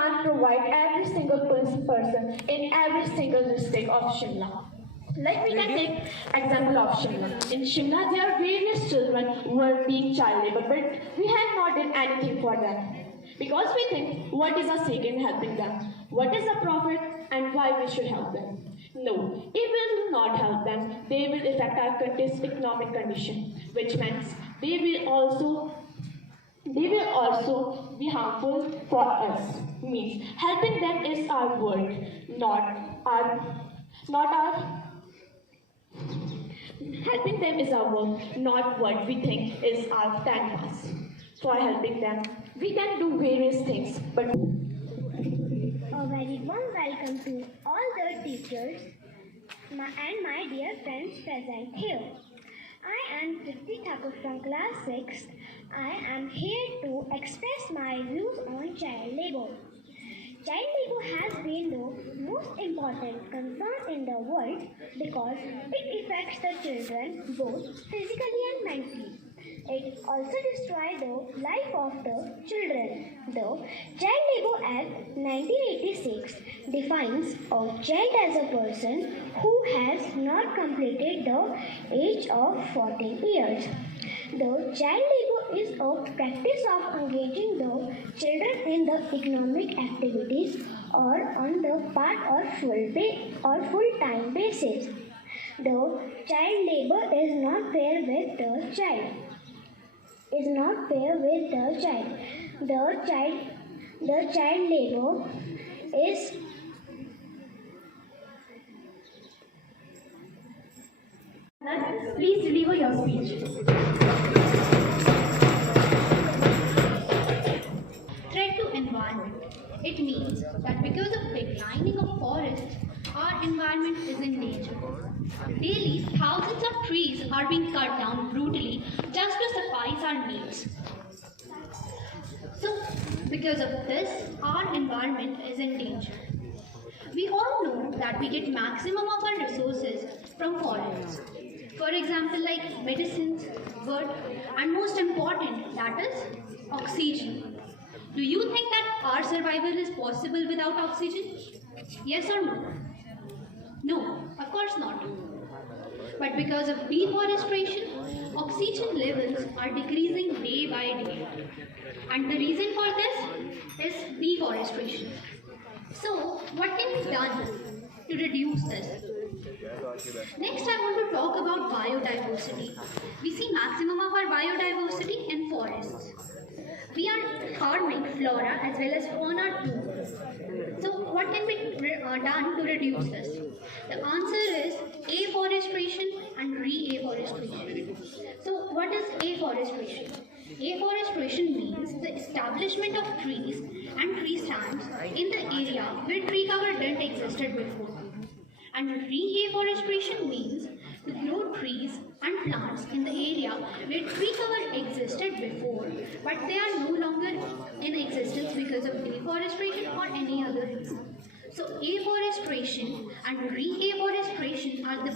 can't provide every single person in every single district of Shimla. Like we can take example of Shimla. In Shimla, there are various children who are being child labor, but we have not done anything for them. Because we think, what is the stake in helping them? What is the profit and why we should help them? No, if we will not help them, they will affect our country's economic condition, which means they will also be harmful for us. Means helping them is our work, not our helping them is our work, not what we think is our time pass. For helping them, we can do various things, but A very warm welcome to all the teachers and my dear friends present here. I am Tripti Thakur from class 6. I am here to express my views on child labor. Child labor has been the most important concern in the world because it affects the children both physically and mentally. It also destroys the life of the children. The Child Labor Act 1986 defines a child as a person who has not completed the age of 14 years. The child labor is a practice of engaging the children in the economic activities or on the part or full-time basis. The child labor is not fair with the child. Is not fair with the child. The child labor is please deliver your speech. Threat to environment. It means that because of declining of forests, our environment is in danger. Daily, thousands of trees are being cut down brutally just to suffice our needs. So, because of this, our environment is in danger. We all know that we get maximum of our resources from forests. For example, like medicines, wood, and most important, that is oxygen. Do you think that our survival is possible without oxygen? Yes or no? No, of course not. But because of deforestation, oxygen levels are decreasing day by day. And the reason for this is deforestation. So, what can be done to reduce this? Next, I want to talk about biodiversity. We see maximum of our biodiversity in forests. We are harming flora as well as fauna too. So, what can be done to reduce this? The answer is afforestation and reforestation. So, what is afforestation? Afforestation means the establishment of trees and tree stands in the area where tree cover didn't existed before. And reforestation means to grow trees and plants in the area where tree cover existed before, but they are no longer in existence because of deforestation or any other reason. So afforestation and reforestation are the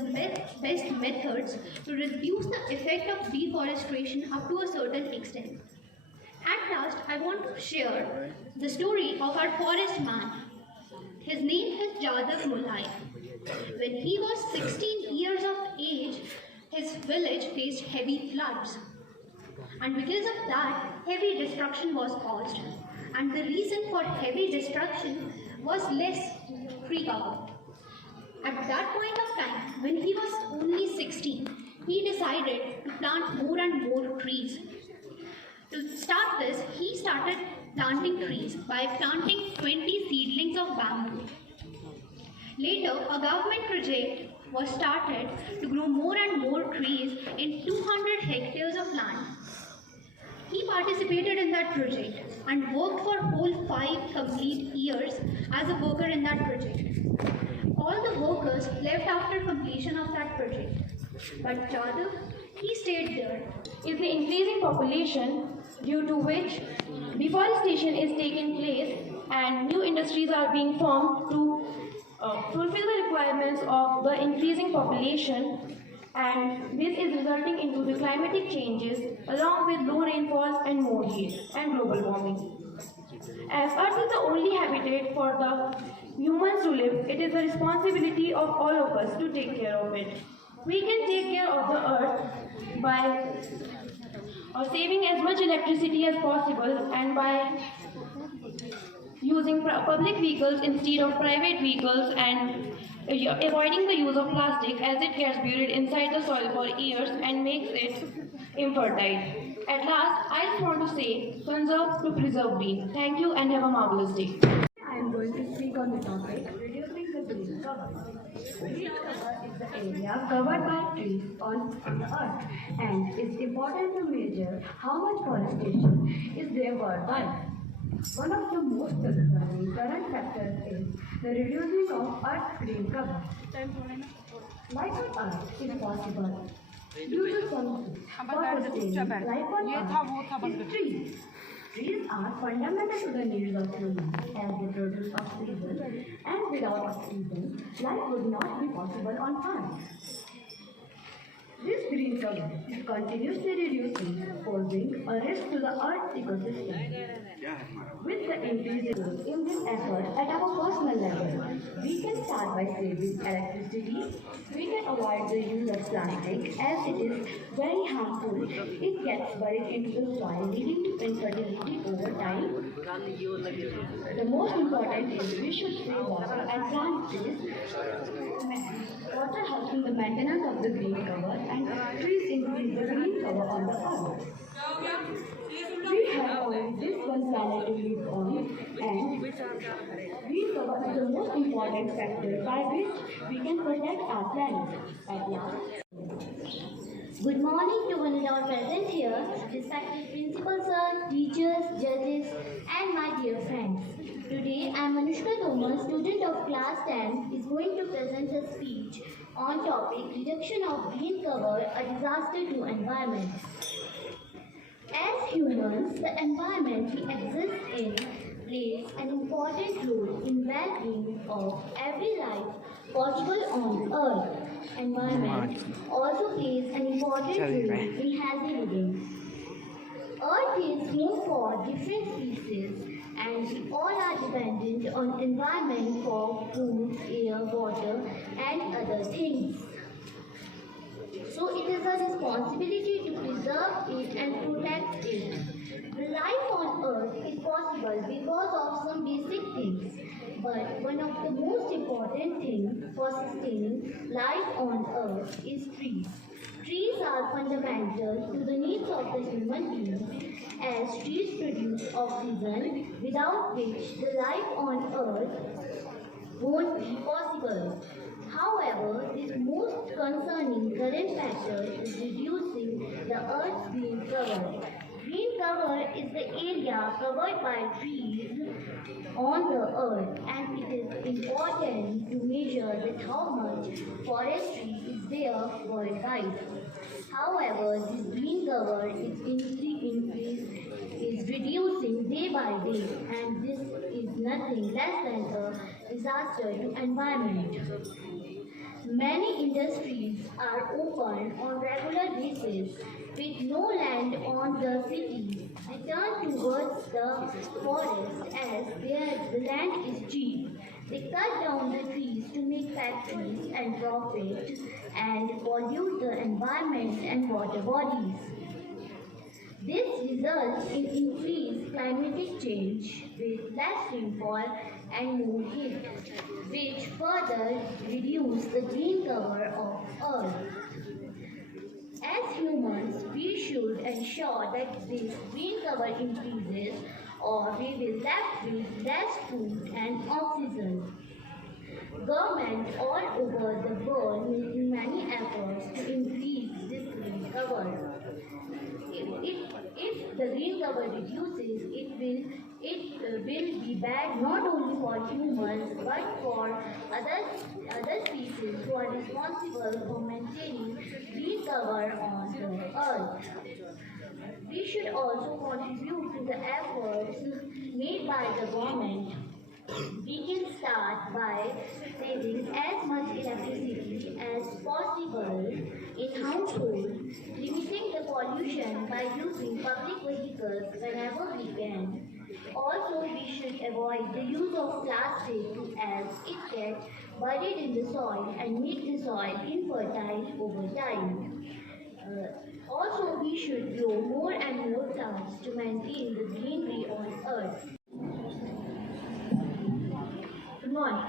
best methods to reduce the effect of deforestation up to a certain extent. At last, I want to share the story of our forest man. His name is Jadav Mulai. When he was 16 years of age, his village faced heavy floods. And because of that, heavy destruction was caused. And the reason for heavy destruction was less tree cover. At that point of time, when he was only 16, he decided to plant more and more trees. To start this, he started planting trees by planting 20 seedlings of bamboo. Later, a government project was started to grow more and more trees in 200 hectares of land. He participated in that project and worked for whole 5 complete years as a worker in that project. All the workers left after completion of that project. But Jadav, he stayed there. Is the increasing population due to which deforestation is taking place and new industries are being formed to fulfill the requirements of the increasing population, and this is resulting into the climatic changes along with low rainfall and more heat and global warming. As Earth is the only habitat for the humans to live, it is the responsibility of all of us to take care of it. We can take care of the Earth by saving as much electricity as possible and by using public vehicles instead of private vehicles and avoiding the use of plastic as it gets buried inside the soil for years and makes it infertile. At last, I just want to say, conserve to preserve green. Thank you and have a marvelous day. I am going to speak on the topic reducing the green cover. Green cover is the area covered by trees on the earth, and it's important to measure how much forestation is there worldwide. One of the most concerning current factors is the reducing of Earth's green cover. Life on Earth is possible due to some forestation. Life on Earth is trees. Trees are fundamental to the needs of humans as they produce oxygen, and without oxygen, life would not be possible on Earth. This green cover is continuously reducing, posing a risk to the Earth's ecosystem. With the increase in this effort at our personal level, we can start by saving electricity. We can avoid the use of plastic as it is very harmful. It gets buried into the soil, leading to infertility over time. The most important is we should save water and plant trees. Water helps in the maintenance of the green cover and trees increase the green cover on the earth. We have only this one planet to live on, and green cover is the most important factor by which we can protect our planet. At last, Good morning to one of our present here, respected principal sir, teachers, judges, and my dear friends. Today, I am Anushka Tomar, student of class 10, is going to present a speech on topic reduction of green cover, a disaster to environment. As humans, the environment we exist in plays an important role in well-being of every life possible on earth. Environment also plays an important role in healthy living. Earth is home for different species and we all are dependent on environment for food, air, water and other things. So it is a responsibility to preserve it and protect it. The life on earth is possible because of some basic things. But one of the most important things for sustaining life on earth is trees. Trees are fundamental to the needs of the human beings as trees produce oxygen without which the life on earth won't be possible. However, the most concerning current factor is reducing the Earth's green cover. Green cover is the area covered by trees on the Earth, and it is important to measure that how much forestry is there worldwide. However, this green cover is reducing day by day, and this is nothing less than a disaster to environment. Many industries are opened on regular basis with no land on the cities. They turn towards the forest as the land is cheap. They cut down the trees to make factories and profit and pollute the environment and water bodies. This results in increased climatic change with less rainfall and more heat, which further reduce the green cover of Earth. As humans, we should ensure that this green cover increases or we will left with less food and oxygen. Government all over the world making many efforts to increase this green cover. If the green cover reduces, it will be bad not only for humans but for other species who are responsible for maintaining green cover on the earth. We should also contribute to the efforts made by the government. We can start by saving as much electricity as possible in households, limiting the pollution by using public vehicles whenever we can, Also, we should avoid the use of plastic as it gets buried in the soil and makes the soil infertile over time. Also, we should grow more and more plants to maintain the greenery on Earth. Good morning.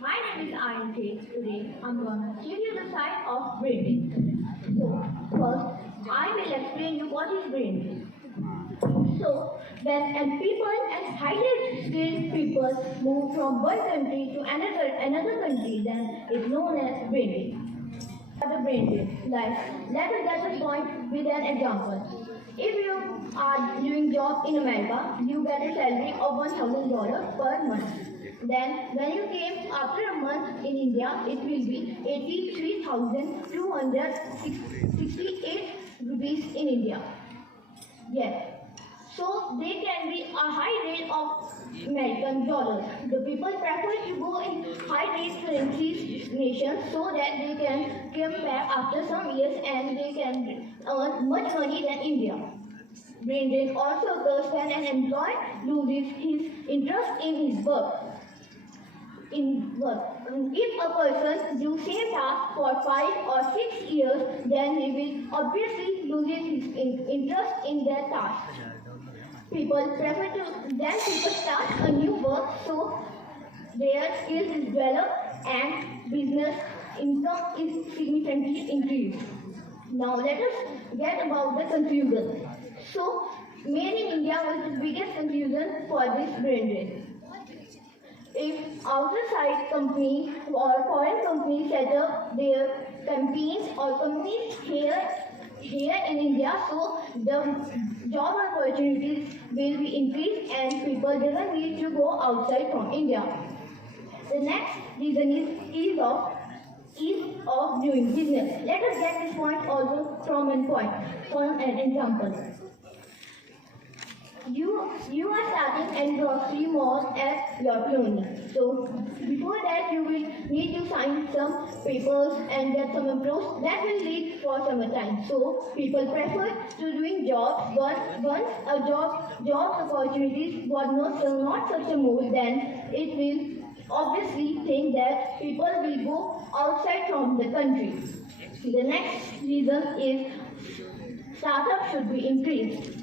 My name is Ayan Tate. Today I'm going to tell you the side of brain drain. So first I will explain you what is brain drain. So when people and highly skilled people move from one country to another country, then it's known as brain drain. The brain drain. Like let us get the point with an example. If you are doing job in America, you get a salary of $1,000 per month. Then when you came after a month in India, it will be 83,268 rupees in India. Yes. So they can be a high rate of American dollars. The people prefer to go in high rate currencies nations so that they can come back after some years and they can earn much money than India. Brain drain also occurs when an employee loses his interest in his work. If a person do same task for 5 or 6 years, then he will obviously lose his interest in that task. People start a new work so their skills is developed and business income is significantly increased. Now let us get about the confusion. So Made in India was the biggest confusion for this brain drain. If outside company or foreign companies set up their campaigns or companies here in India, so the job opportunities will be increased and people doesn't need to go outside from India. The next reason is ease of doing business. Let us get this point also from an example. You are starting a grocery mall at your colony. So before that you will need to sign some papers and get some approvals. That will lead for some time. So people prefer to doing jobs, but once a job opportunities was not such a move, then it will obviously think that people will go outside from the country. The next reason is startups should be increased.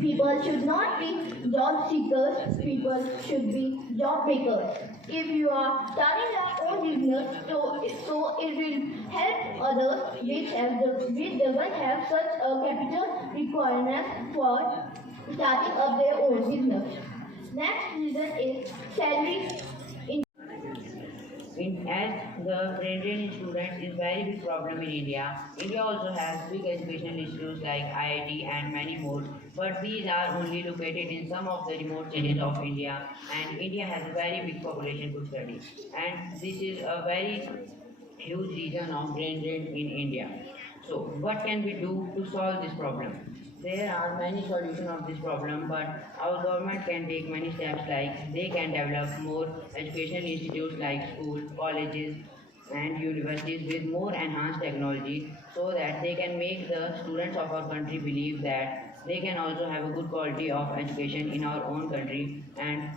People should not be job seekers, people should be job makers. If you are starting your own business, so it will help others which doesn't have such a capital requirement for starting up their own business. Next reason is salary. As the brain drain in students is very big problem in India. India also has big educational issues like IIT and many more, but these are only located in some of the remote cities of India, and India has a very big population to study. And this is a very huge reason of brain drain in India. So what can we do to solve this problem? There are many solutions of this problem, but our government can take many steps like they can develop more educational institutes like schools, colleges and universities with more enhanced technology so that they can make the students of our country believe that they can also have a good quality of education in our own country and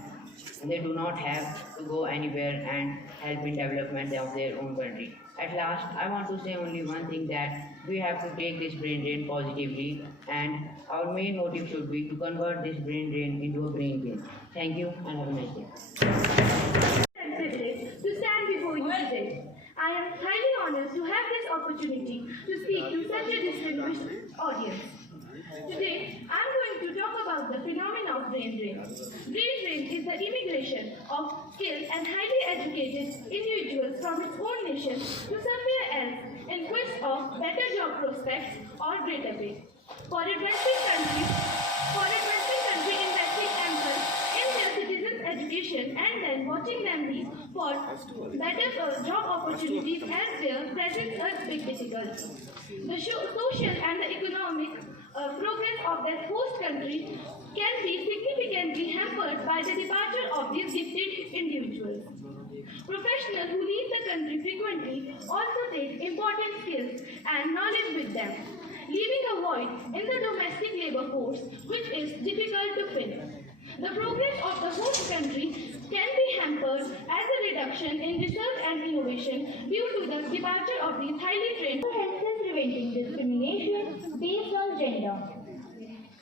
they do not have to go anywhere and help in development of their own country. At last, I want to say only one thing, that we have to take this brain drain positively and our main motive should be to convert this brain drain into a brain gain. Thank you and have a nice day. To stand before you today. I am highly honored to have this opportunity to speak to such a distinguished audience. Today, I am going to talk about the phenomenon of brain drain. Brain drain is the immigration of skilled and highly educated individuals from its own nation to somewhere else in quest of better job prospects or greater pay. For a developing country investing ample in their citizens' education and then watching them leave for better job opportunities elsewhere presents a big difficulty. The social and the economic progress of their host country can be significantly hampered by the departure of these gifted individuals. Professionals who leave the country frequently also take important skills and knowledge with them, leaving a void in the domestic labor force which is difficult to fill. The progress of the whole country can be hampered as a reduction in research and innovation due to the departure of these highly trained. Comprehensive preventing discrimination based on gender.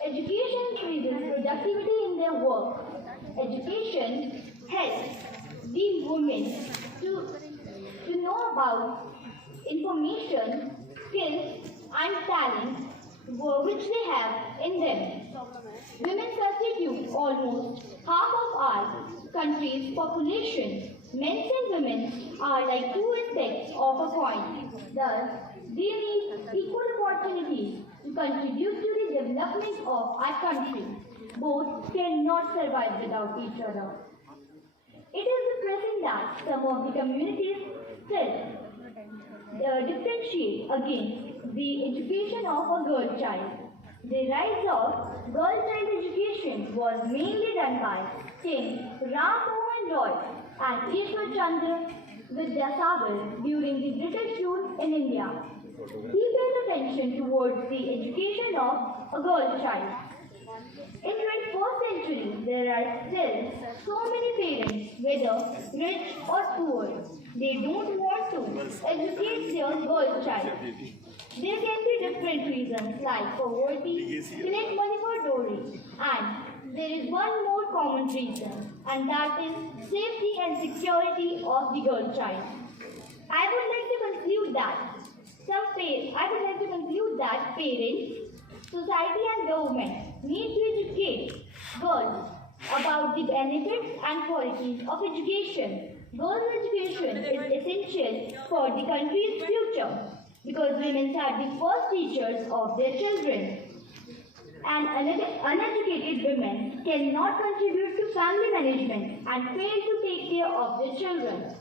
Education increases productivity in their work. Education helps the women to know about information, skills, and talents which they have in them. Women constitute almost half of our country's population. Men and women are like two aspects of a coin. Thus, they need equal opportunities to contribute to the development of our country. Both cannot survive without each other. It is depressing that some of the communities still differentiate against the education of a girl child. The rise of girl child education was mainly done by King Ram Mohan Roy and Ishwar Chandra Vidyasagar during the British rule in India. He paid attention towards the education of a girl child. In 21st century, there are still so many parents, whether rich or poor, they don't want to educate their girl child. There can be different reasons like poverty, collect money for dowry, and there is one more common reason, and that is safety and security of the girl child. I would like to conclude that parents, society and government need to educate girls about the benefits and qualities of education. Girls' education is essential for the country's future because women are the first teachers of their children. And uneducated women cannot contribute to family management and fail to take care of their children.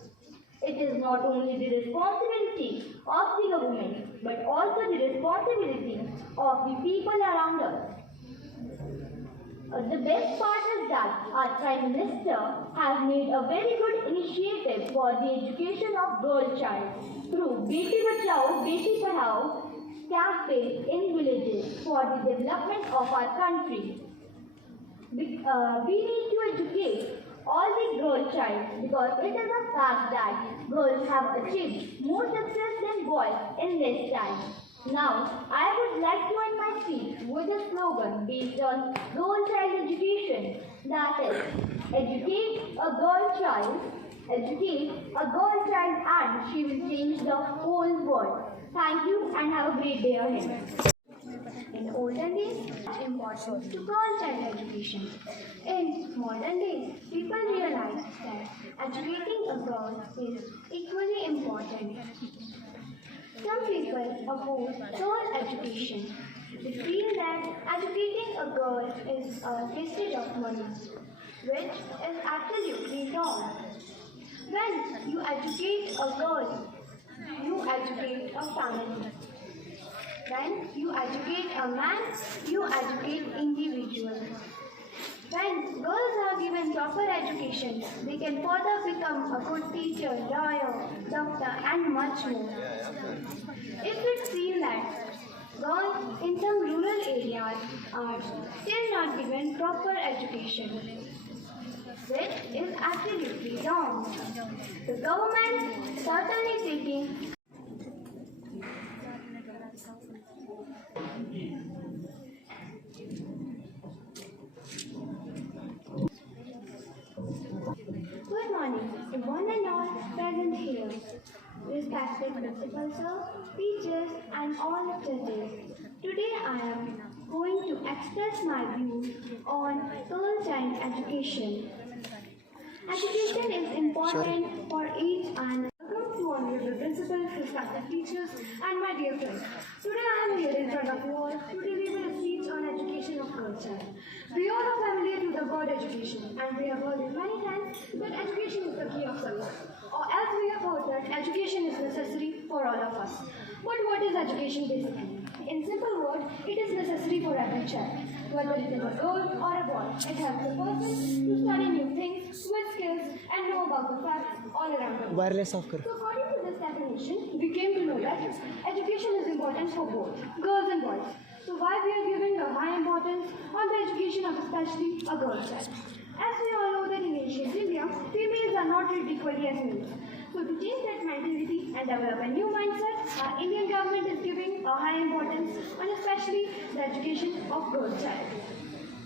It is not only the responsibility of the government, but also the responsibility of the people around us. The best part is that our Prime Minister has made a very good initiative for the education of girl child through Beti Bachao, Beti Padhao campaign in villages for the development of our country. We need to educate all the girl child because it is a fact that girls have achieved more success than boys in this time. Now, I would like to end my speech with a slogan based on girl child education, that is, educate a girl child and she will change the whole world. Thank you and have a great day ahead. In olden days, much importance to girl child education. In modern days, people realize that educating a girl is equally important. Some people oppose girl education. They feel that educating a girl is a wastage of money, which is absolutely wrong. When you educate a girl, you educate a family. When you educate a man, you educate individuals. When girls are given proper education, they can further become a good teacher, lawyer, doctor, and much more. If it feels that girls in some rural areas are still not given proper education, which is absolutely wrong. The government is certainly taking Good morning to one and all present here, respected principal sir, teachers and all judges. Today I am going to express my views on girl child education. Education is important for each and welcome to honorable principals, respected teachers and my dear friends. Today I am here in front of you all to deliver a speech on education of girl child. We all are familiar to the word education and we have heard it many times that education is the key of success. Or else we have heard that education is necessary for all of us. But what is education basically? In simple words, it is necessary for every child. Whether it is a girl or a boy, it helps a person to study new things with skills and know about the facts all around them. Wireless off kar. So according to this definition, we came to know that education is important for both girls and boys. So why we are giving a high importance on the education of especially a girl child. As we all know that in ancient India, females are not treated equally as males. So to change that mentality and develop a new mindset, our Indian government is giving a high importance on especially the education of girl child.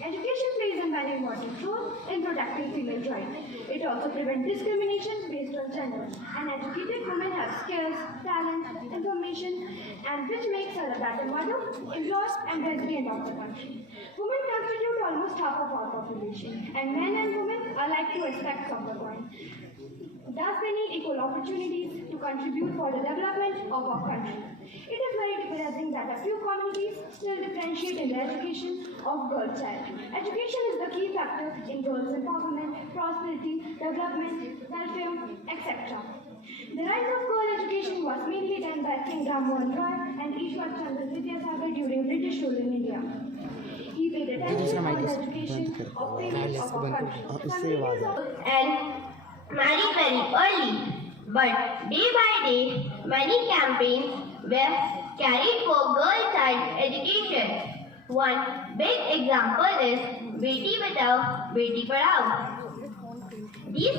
Education plays a very important role in protecting female rights. It also prevents discrimination based on gender. An educated woman has skills, talent, information, and which makes her a better mother, employer, and resident of the country. Women constitute almost half of our population, and men and women are like two aspects of the coin. Thus, they need equal opportunities to contribute for the development of our country. It is very depressing that a few communities still differentiate in the education of girl child. Education is the key factor in girls' empowerment, prosperity, development, welfare, etc. The rise of girl education was mainly done by King Ram Mohan Roy and Ishwar Chandra Vidyasagar during British rule in India. He paid attention on the education of females of our country. And married very early. But day by day, many campaigns were carried for girl child education. One big example is Beti Bachao, Beti Padhao. These